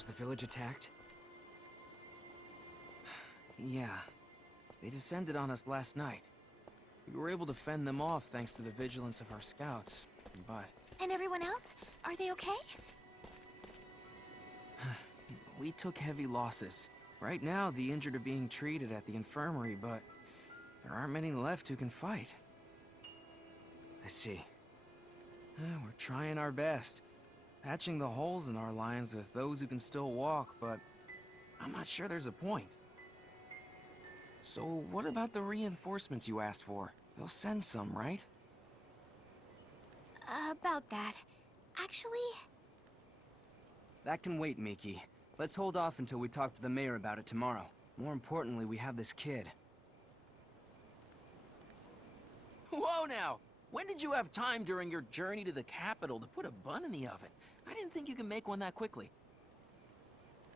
Was the village attacked? Yeah. They descended on us last night. We were able to fend them off thanks to the vigilance of our scouts, but... And everyone else? Are they okay? We took heavy losses. Right now, the injured are being treated at the infirmary, but there aren't many left who can fight. I see. We're trying our best, patching the holes in our lines with those who can still walk, but I'm not sure there's a point. So what about the reinforcements you asked for? They'll send some, right? About that. Actually... That can wait, Miki. Let's hold off until we talk to the mayor about it tomorrow. More importantly, we have this kid. Whoa now! When did you have time during your journey to the capital to put a bun in the oven? I didn't think you could make one that quickly.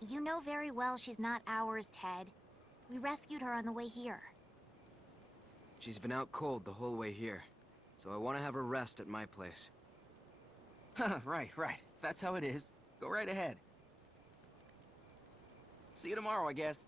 You know very well she's not ours, Ted. We rescued her on the way here. She's been out cold the whole way here, so I want to have her rest at my place. Right. If that's how it is, go right ahead. See you tomorrow, I guess.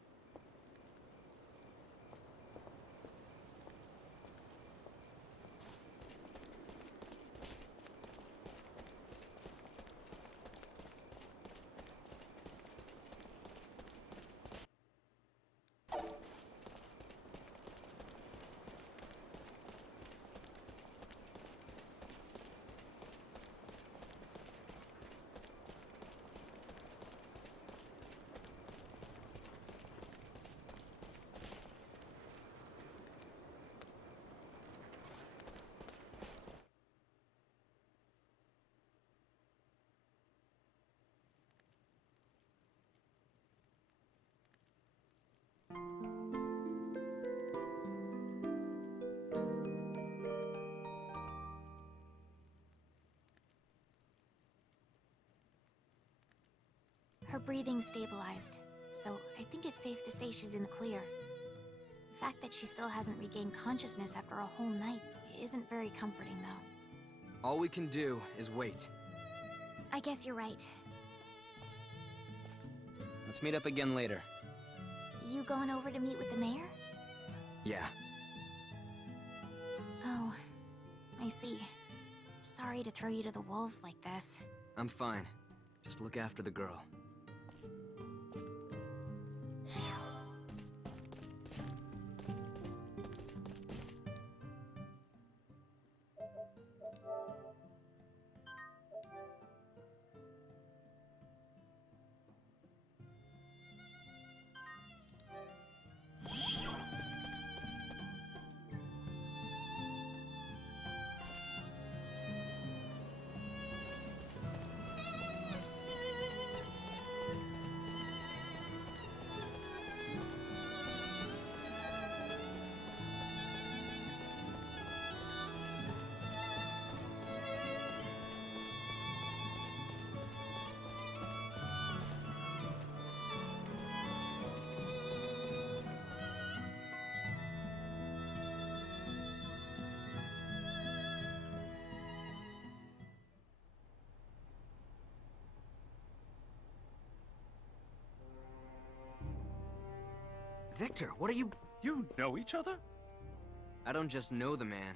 Her breathing stabilized, so I think it's safe to say she's in the clear. The fact that she still hasn't regained consciousness after a whole night isn't very comforting, though. All we can do is wait. I guess you're right. Let's meet up again later. You going over to meet with the mayor? Yeah. Oh, I see. Sorry to throw you to the wolves like this. I'm fine. Just look after the girl. Victor, what are you... You know each other? I don't just know the man.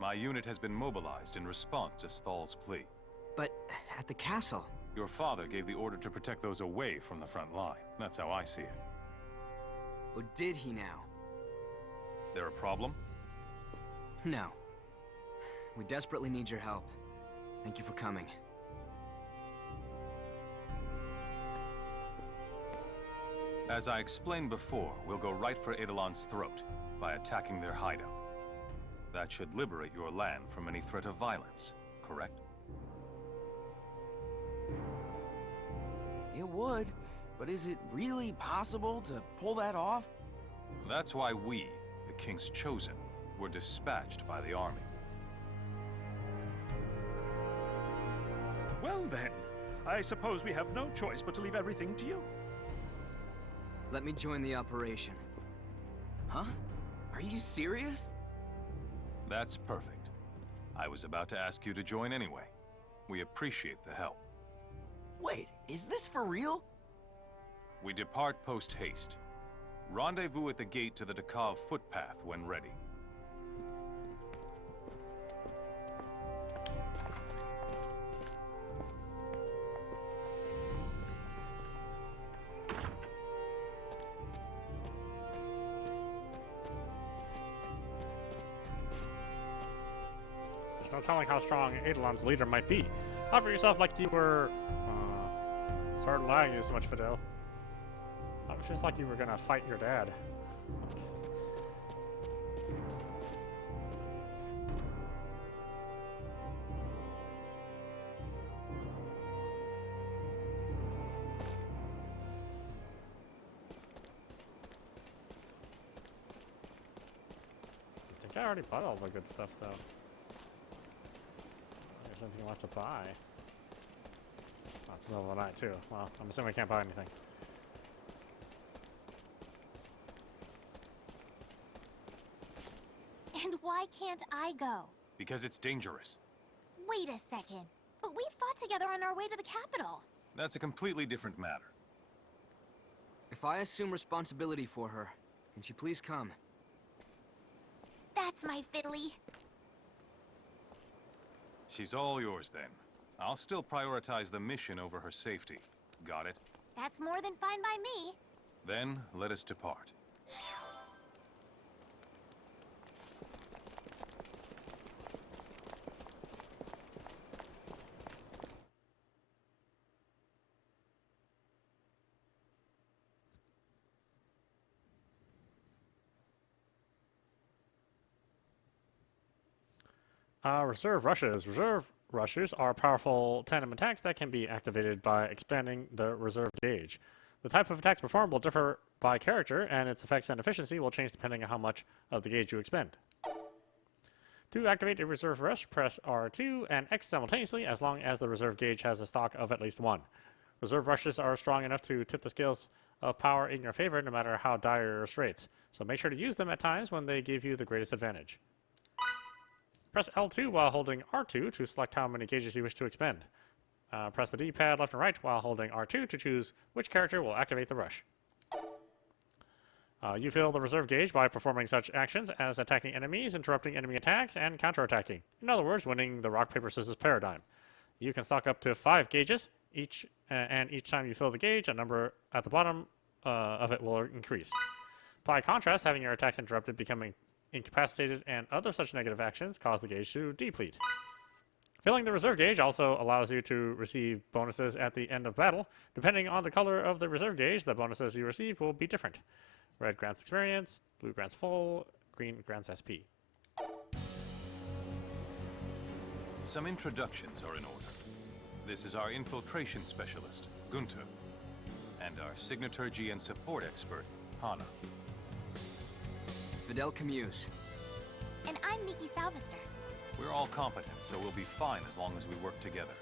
My unit has been mobilized in response to Thal's plea. But at the castle... Your father gave the order to protect those away from the front line. That's how I see it. Oh, did he now? There a problem? No. We desperately need your help. Thank you for coming. As I explained before, we'll go right for Eidolon's throat by attacking their hideout. That should liberate your land from any threat of violence, correct? It would, but is it really possible to pull that off? That's why we, the King's Chosen, were dispatched by the army. Well then, I suppose we have no choice but to leave everything to you. Let me join the operation. Huh? Are you serious? That's perfect. I was about to ask you to join anyway. We appreciate the help. Wait, is this for real? We depart post-haste. Rendezvous at the gate to the Dakov footpath when ready. There's no telling how strong Eidolon's leader might be. Offer yourself like you were... Sorry to lie you so much, Fidel. It's just like you were gonna fight your dad. I think I already bought all the good stuff, though. There's anything left to buy. Oh, it's the middle of the night, too. Well, I'm assuming I can't buy anything. And why can't I go? Because it's dangerous. Wait a second. But we fought together on our way to the capital. That's a completely different matter. If I assume responsibility for her, can she please come? That's my fiddly. She's all yours then. I'll still prioritize the mission over her safety. Got it? That's more than fine by me. Then, let us depart. Reserve rushes. Reserve rushes are powerful tandem attacks that can be activated by expanding the reserve gauge. The type of attacks performed will differ by character, and its effects and efficiency will change depending on how much of the gauge you expend. To activate a reserve rush, press R2 and X simultaneously as long as the reserve gauge has a stock of at least one. Reserve rushes are strong enough to tip the scales of power in your favor no matter how dire your straits, so make sure to use them at times when they give you the greatest advantage. Press L2 while holding R2 to select how many gauges you wish to expend. Press the D-pad left and right while holding R2 to choose which character will activate the rush. You fill the reserve gauge by performing such actions as attacking enemies, interrupting enemy attacks, and counterattacking. In other words, winning the rock, paper, scissors paradigm. You can stock up to 5 gauges, and each time you fill the gauge, a number at the bottom of it will increase. By contrast, having your attacks interrupted, becoming incapacitated, and other such negative actions cause the gauge to deplete. Filling the reserve gauge also allows you to receive bonuses at the end of battle. Depending on the color of the reserve gauge, the bonuses you receive will be different. Red grants experience, blue grants full, green grants SP. Some introductions are in order. This is our infiltration specialist, Gunther, and our signaturgy and support expert, Hana. Fidel Camuse. And I'm Miki Salvester. We're all competent, so we'll be fine as long as we work together.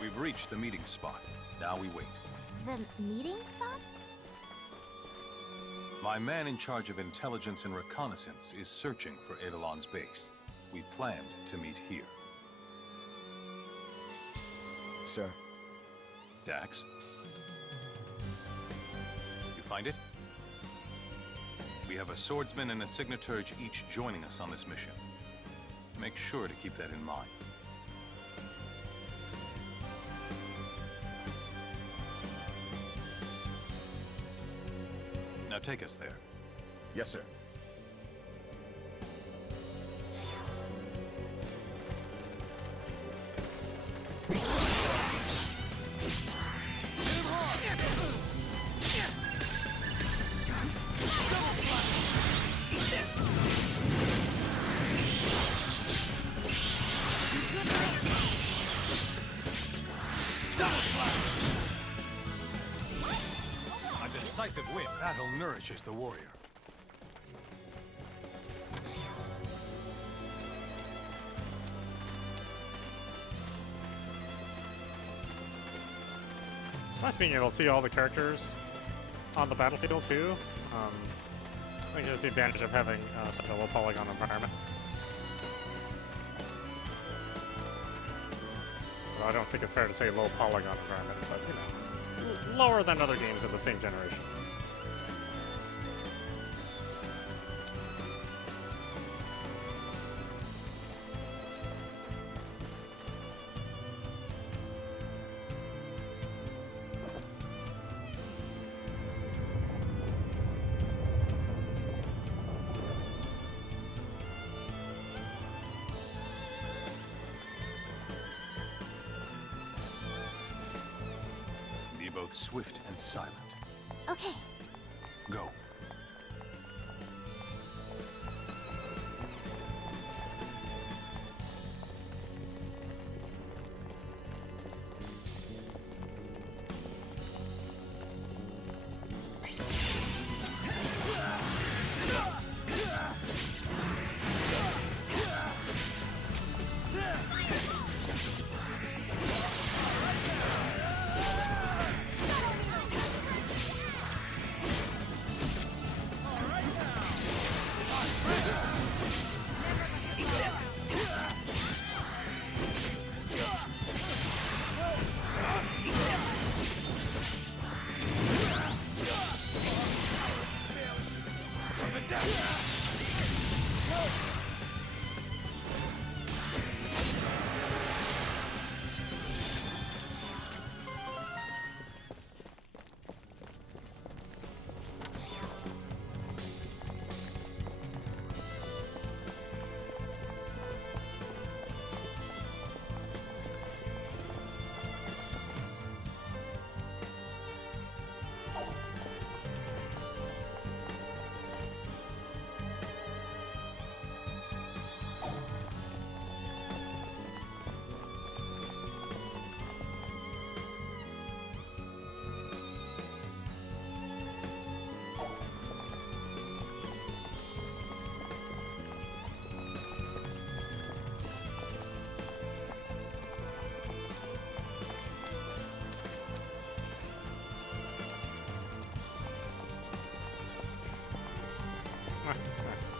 We've reached the meeting spot. Now we wait. The meeting spot? My man in charge of intelligence and reconnaissance is searching for Eidolon's base. We planned to meet here. Sir. Dax? You find it? We have a swordsman and a signaturge each joining us on this mission. Make sure to keep that in mind. Now take us there. Yes, sir. A decisive win. Battle nourishes the warrior. It's nice being able to see all the characters on the battlefield too. I think it's the advantage of having such a low polygon environment. Well, I don't think it's fair to say low polygon environment, but you know, lower than other games of the same generation. Be both swift and silent. Okay. Go.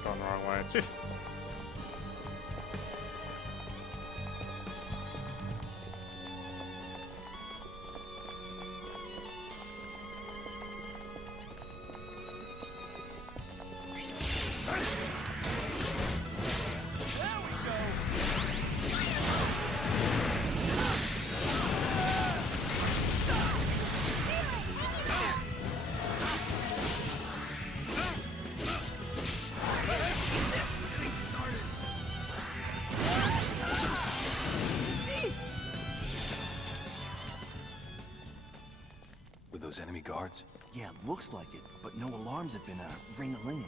Going the wrong way. Jeez. Those enemy guards? Yeah, looks like it, but no alarms have been ring-a-linging.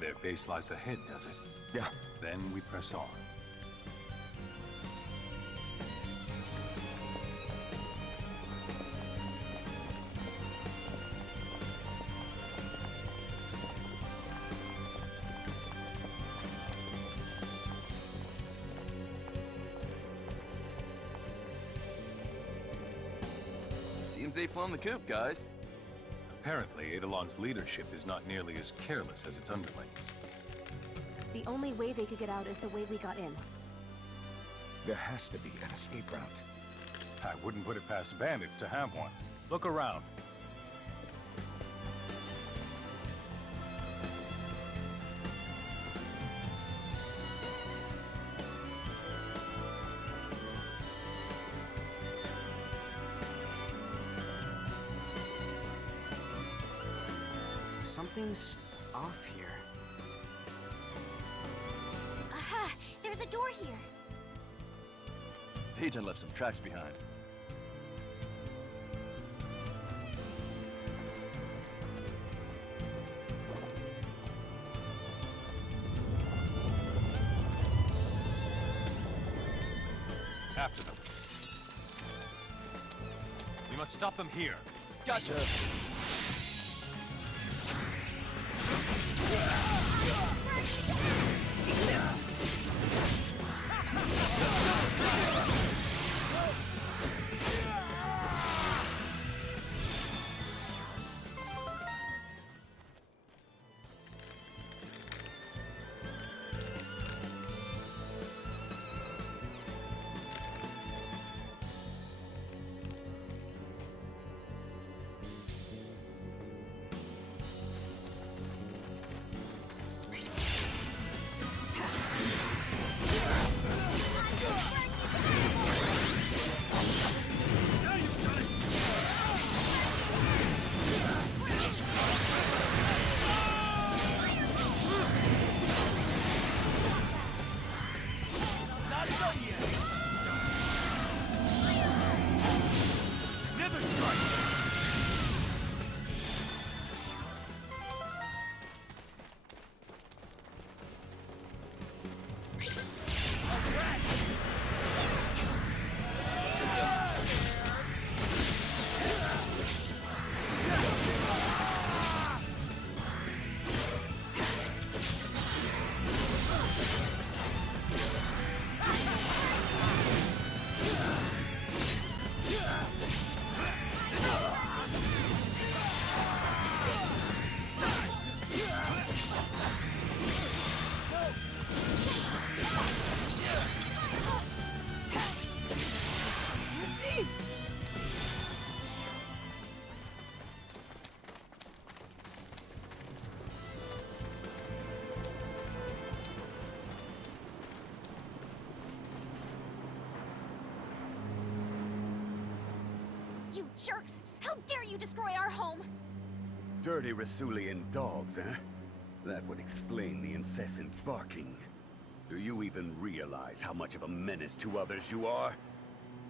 Their base lies ahead, does it? Yeah. Then we press on. Seems they flung the coop, guys. Apparently, Eidolon's leadership is not nearly as careless as its underlings. The only way they could get out is the way we got in. There has to be an escape route. I wouldn't put it past bandits to have one. Look around. Something's off here. Aha! There's a door here. They done left some tracks behind. After them. We must stop them here. Gotcha. You jerks! How dare you destroy our home! Dirty Rasulian dogs, eh? That would explain the incessant barking. Do you even realize how much of a menace to others you are?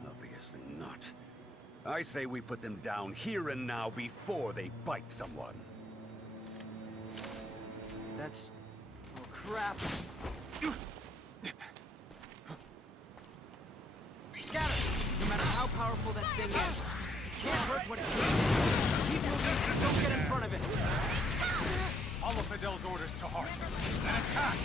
Obviously not. I say we put them down here and now before they bite someone. That's... oh, crap. Scatter! No matter how powerful that thing is, it can't hurt what it can. Keep moving, don't get in front of it. Follow Fidel's orders to heart. And attack!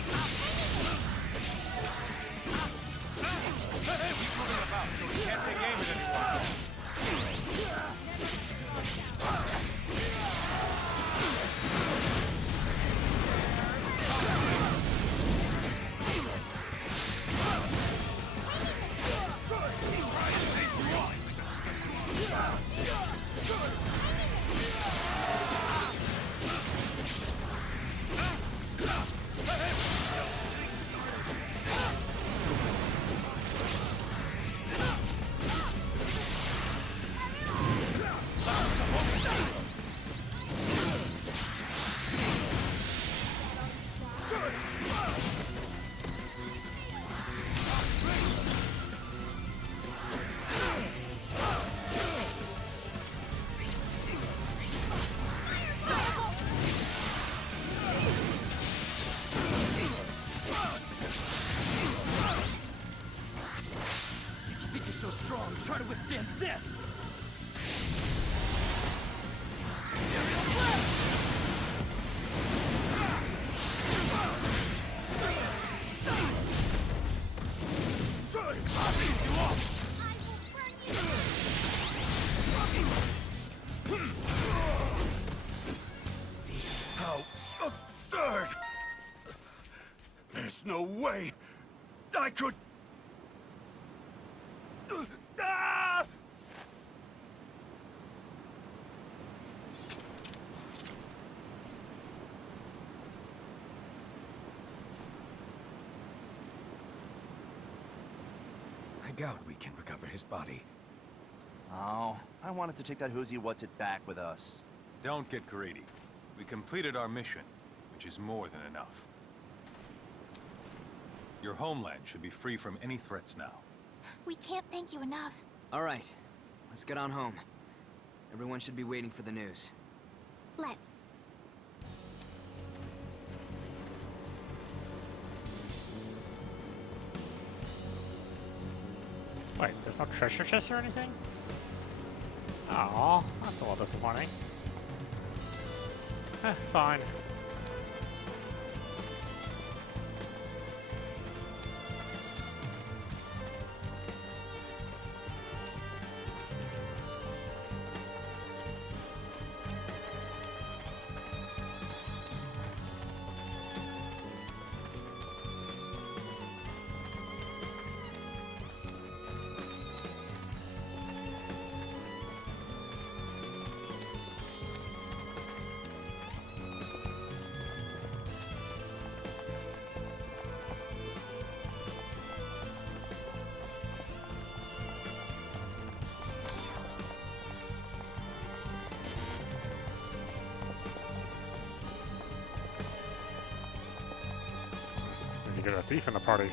Keep moving about so he can't take aim at anyone. Try to withstand this! How absurd! There's no way I could... I doubt we can recover his body. Oh, I wanted to take that who's-he-what's-it back with us. Don't get greedy. We completed our mission, which is more than enough. Your homeland should be free from any threats now. We can't thank you enough. All right, let's get on home. Everyone should be waiting for the news. Let's. Wait, there's no treasure chest or anything? Aw, that's a little disappointing. Fine. You get a thief in the party.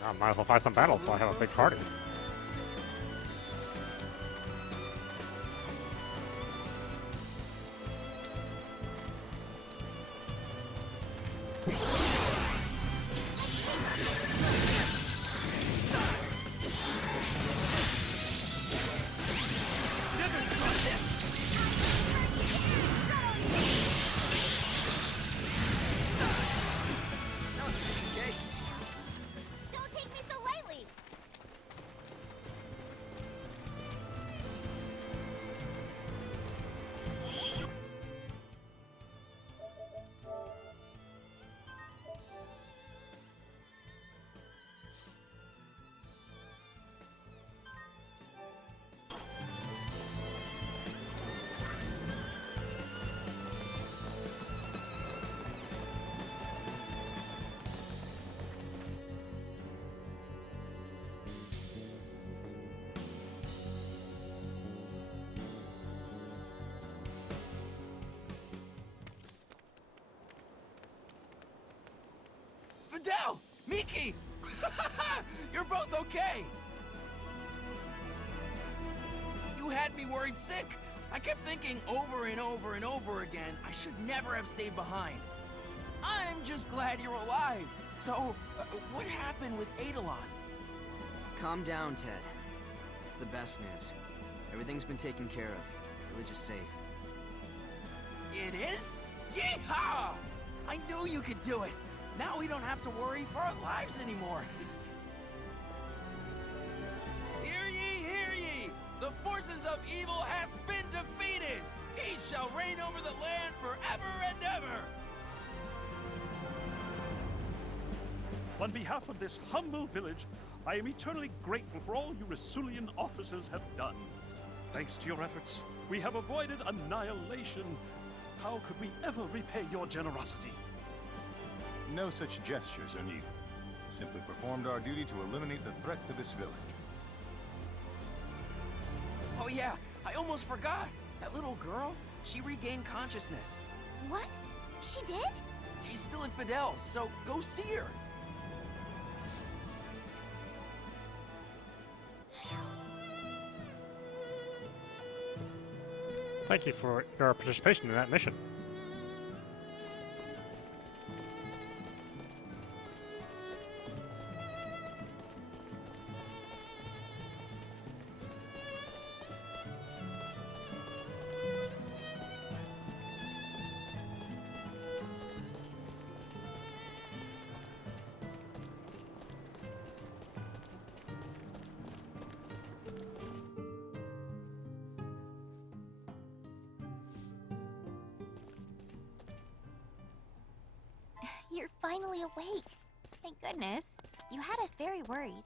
I might as well fight some battles so I have a big party. Don't take me so lightly. Fidel! Miki! You're both okay! You had me worried sick. I kept thinking over and over and over again, I should never have stayed behind. I'm just glad you're alive. So, what happened with Eidolon? Calm down, Ted. It's the best news. Everything's been taken care of. Village is safe. It is? Yeehaw! I knew you could do it. Now we don't have to worry for our lives anymore. Hear ye, hear ye! The forces of evil have been defeated! Peace shall reign over the land forever and ever! On behalf of this humble village, I am eternally grateful for all you Rasulian officers have done. Thanks to your efforts, we have avoided annihilation. How could we ever repay your generosity? No such gestures are needed. Simply performed our duty to eliminate the threat to this village. Oh yeah, I almost forgot. That little girl, she regained consciousness. What? She did? She's still at Fidel's, so go see her. Thank you for your participation in that mission. You're finally awake. Thank goodness. You had us very worried.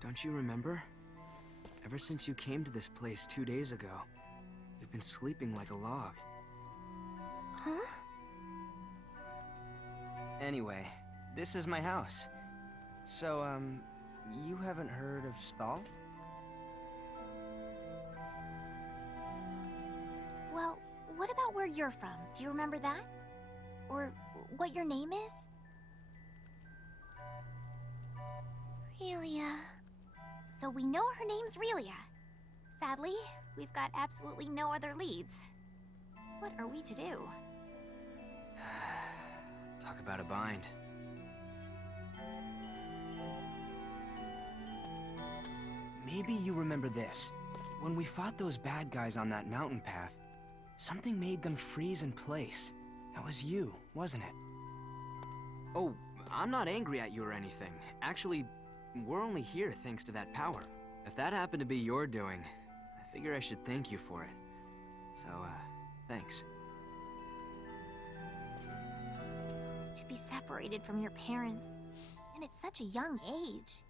Don't you remember? Ever since you came to this place 2 days ago, you've been sleeping like a log. Huh? Anyway, this is my house. So, you haven't heard of Stahl? Well, what about where you're from? Do you remember that? Or what your name is? Relia. So we know her name's Relia. Sadly, we've got absolutely no other leads. What are we to do? Talk about a bind. Maybe you remember this. When we fought those bad guys on that mountain path, something made them freeze in place. That was you, wasn't it? Oh, I'm not angry at you or anything. Actually, we're only here thanks to that power. If that happened to be your doing, I figure I should thank you for it. So, thanks. To be separated from your parents, and at such a young age.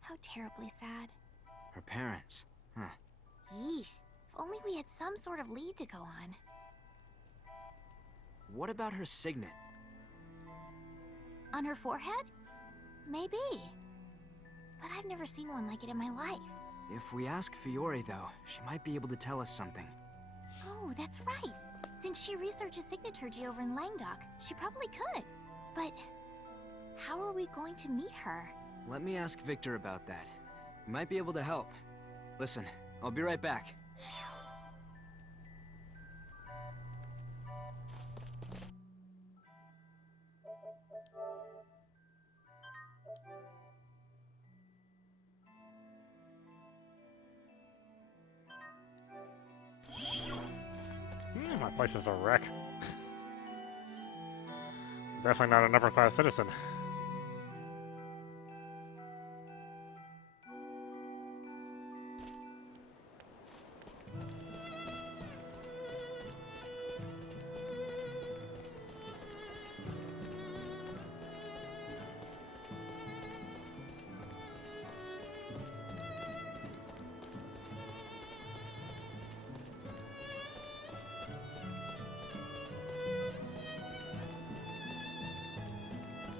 How terribly sad. Her parents, huh? Yeesh. If only we had some sort of lead to go on. What about her signet? On her forehead? Maybe. But I've never seen one like it in my life. If we ask Fiore, though, she might be able to tell us something. Oh, that's right. Since she researches signaturgy over in Langdock, she probably could. But how are we going to meet her? Let me ask Victor about that. He might be able to help. Listen, I'll be right back. My place is a wreck. Definitely not an upper class citizen.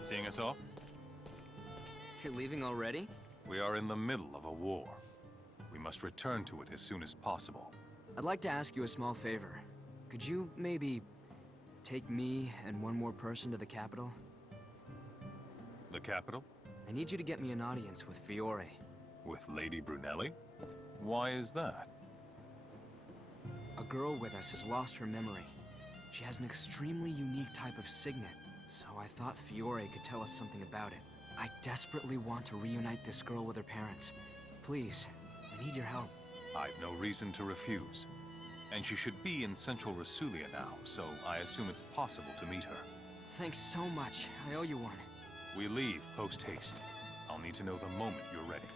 Seeing us off? You're leaving already? We are in the middle of a war. We must return to it as soon as possible. I'd like to ask you a small favor. Could you maybe take me and one more person to the capital? The capital? I need you to get me an audience with Fiore. With Lady Brunelli? Why is that? A girl with us has lost her memory. She has an extremely unique type of signet, so I thought Fiore could tell us something about it. I desperately want to reunite this girl with her parents. Please, I need your help. I've no reason to refuse. And she should be in Central Rasulia now, so I assume it's possible to meet her. Thanks so much. I owe you one. We leave post-haste. I'll need to know the moment you're ready.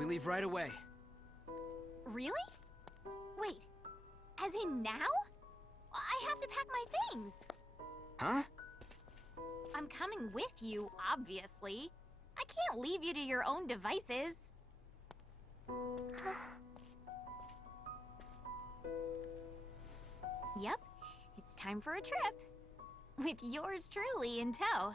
We leave right away. Really? Wait, as in now? I have to pack my things. Huh? I'm coming with you, obviously. I can't leave you to your own devices. Yep, it's time for a trip. With yours truly in tow.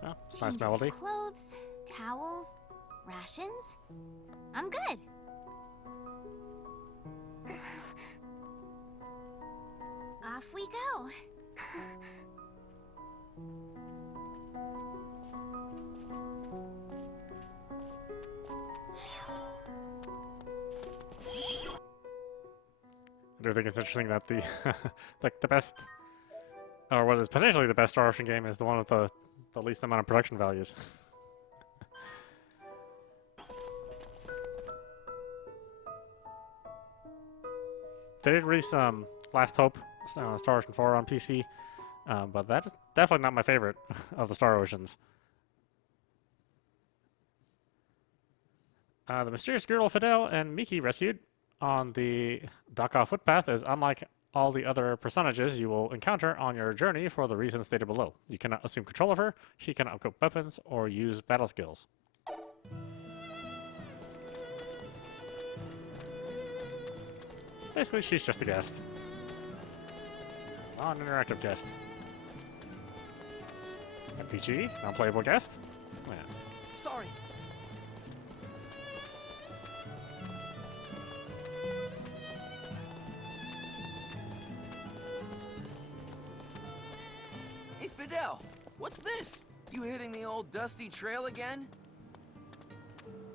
Oh, it's nice Changes of melody. Clothes, towels, rations. I'm good. Off we go. I do think it's interesting that the like the best, or what is potentially the best Star Ocean game is the one with the least amount of production values. They did release Last Hope, Star Ocean 4 on PC, but that is definitely not my favorite of the Star Oceans. The mysterious girl Fidel and Miki rescued on the Daka footpath is unlike all the other personages you will encounter on your journey for the reasons stated below. You cannot assume control of her, she cannot equip weapons, or use battle skills. Basically, she's just a guest. Non-interactive guest. NPG, non-playable guest? Oh, yeah. Sorry. Hey, Fidel, what's this? You hitting the old dusty trail again?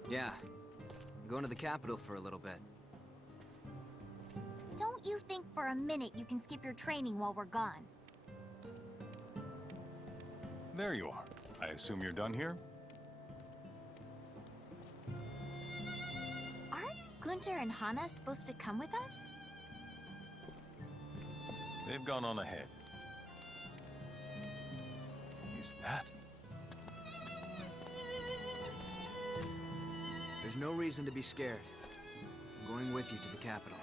Yeah. I'm going to the capital for a little bit. Don't you think for a minute you can skip your training while we're gone? There you are. I assume you're done here? Aren't Gunter and Hana supposed to come with us? They've gone on ahead. Is that? There's no reason to be scared. I'm going with you to the capital.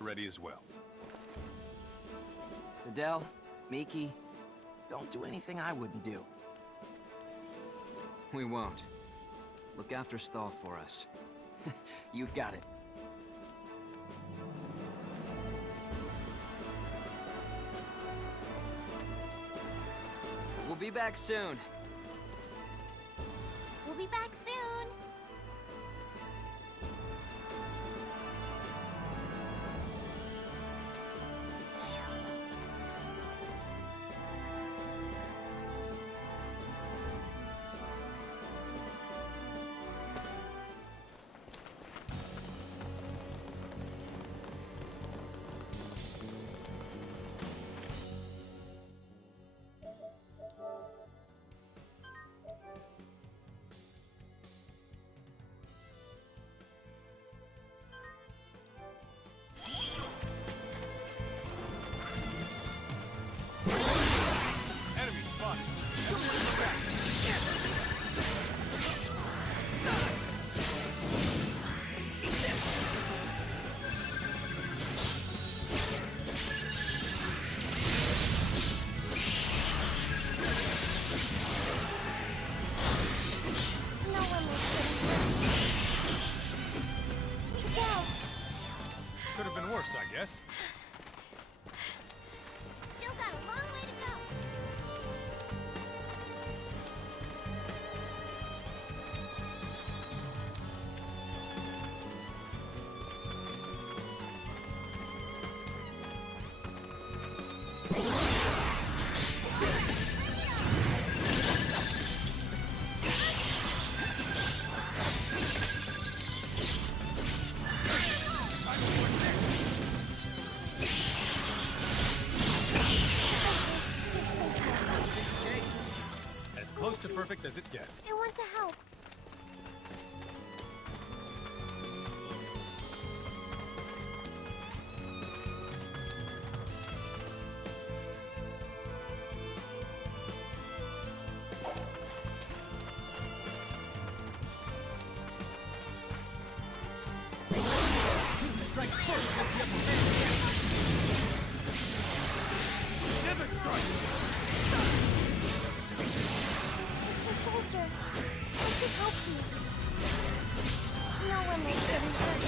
Ready as well. Fidel, Miki, don't do anything I wouldn't do. We won't. Look after Stahl for us. You've got it. We'll be back soon. We'll be back soon. Enemy spotted. No one was kidding. Go. Could have been worse, I guess. Still got a long way to go. perfect as it gets. I want to help. Strikes first has the upper hand yet. Never strike! Mr. Soldier, I should help you. No one makes getting hurt.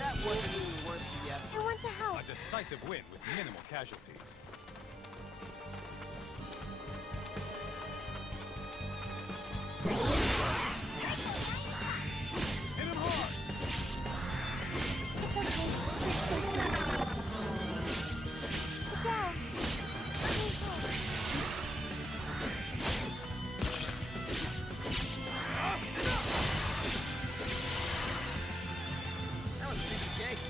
That wasn't even worth the effort. I want to help. A decisive win with minimal casualties. Hit him hard! It's okay. Adele. That was a piece of cake.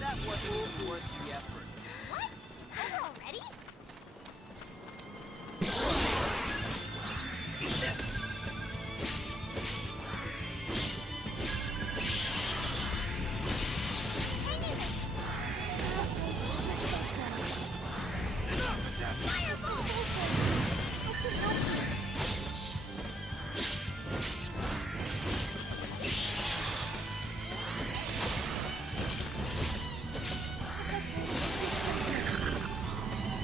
That wasn't even worth the effort. What? It's over already?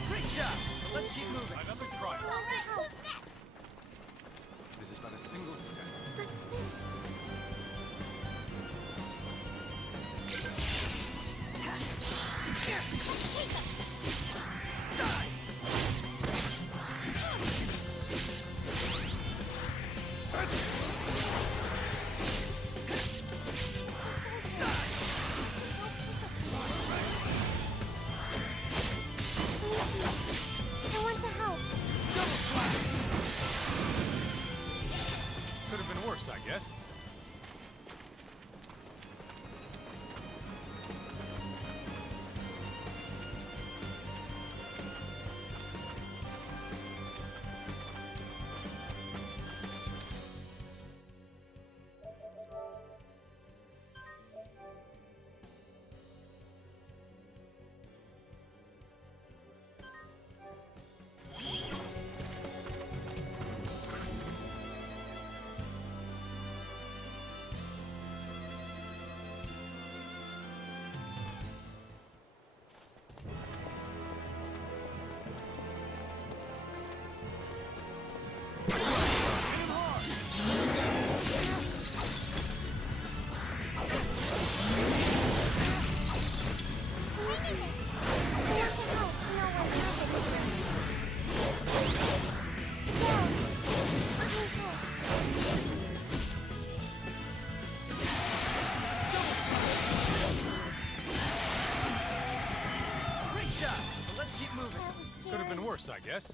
Great job! Let's keep moving. Another try. Alright, who's next? This is but a single step. What's this? I want to help. Could have been worse, I guess. Great job! But let's keep moving. Could have been worse, I guess.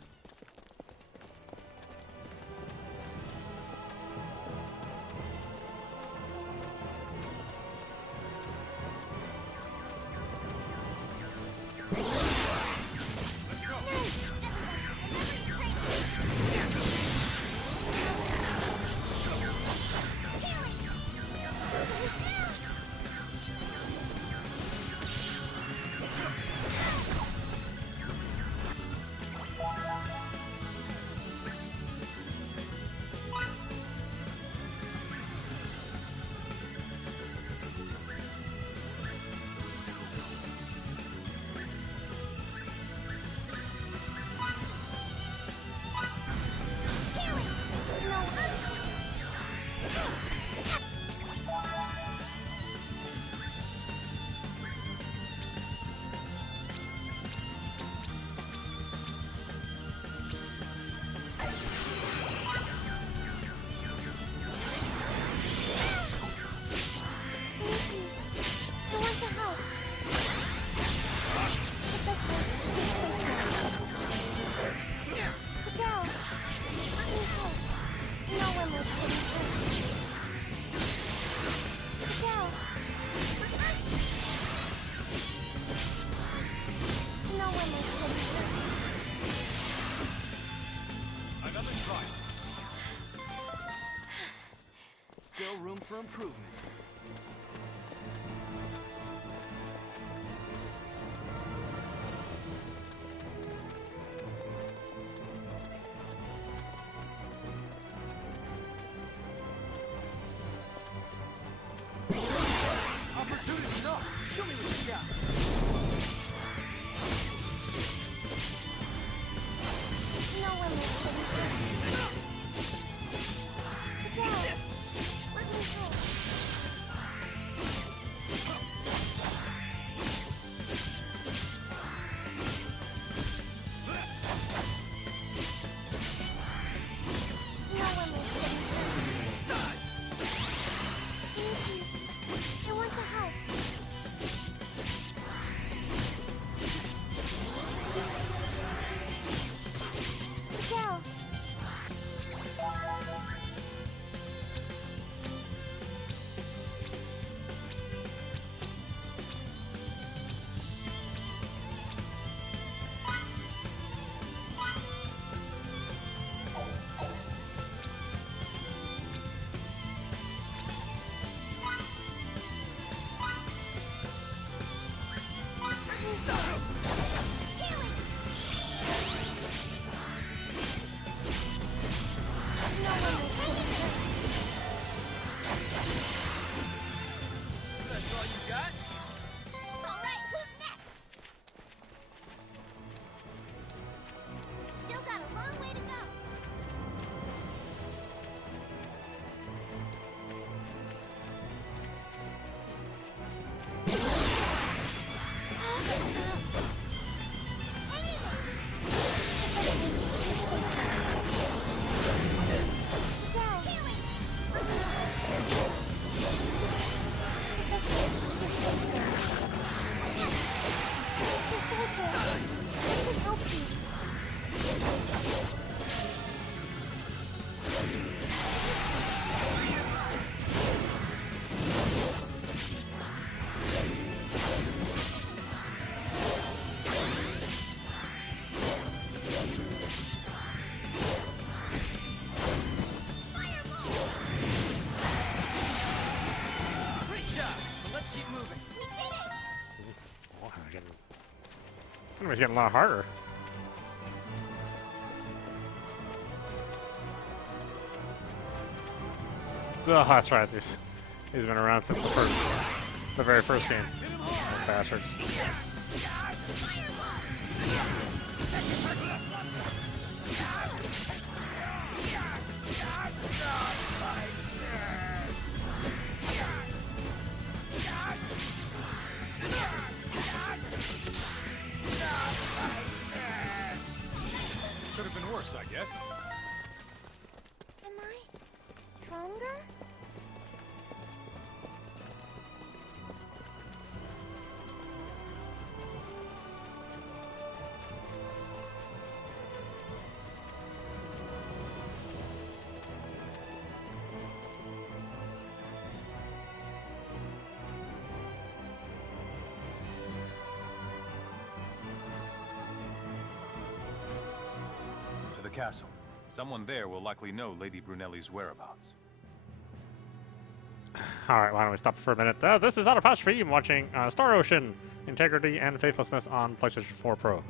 Let's go. improvement. Opportunity knocks. Show me what you got. No one listening. Yes. Let me go. No one listening. Thank you. I want to help. Adele. That's all you got? Alright, who's next? We've still got a long way to go. Great job. So let's keep moving. Oh, it's getting a lot harder. Oh, that's right. He's been around since the very first game. Those bastards. Could have been worse, I guess. Am I stronger? To the castle. Someone there will likely know Lady Brunelli's whereabouts. Alright, why don't we stop for a minute? This is audap stream watching Star Ocean, Integrity, and Faithlessness on PlayStation 4 Pro.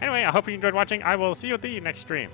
Anyway, I hope you enjoyed watching. I will see you at the next stream.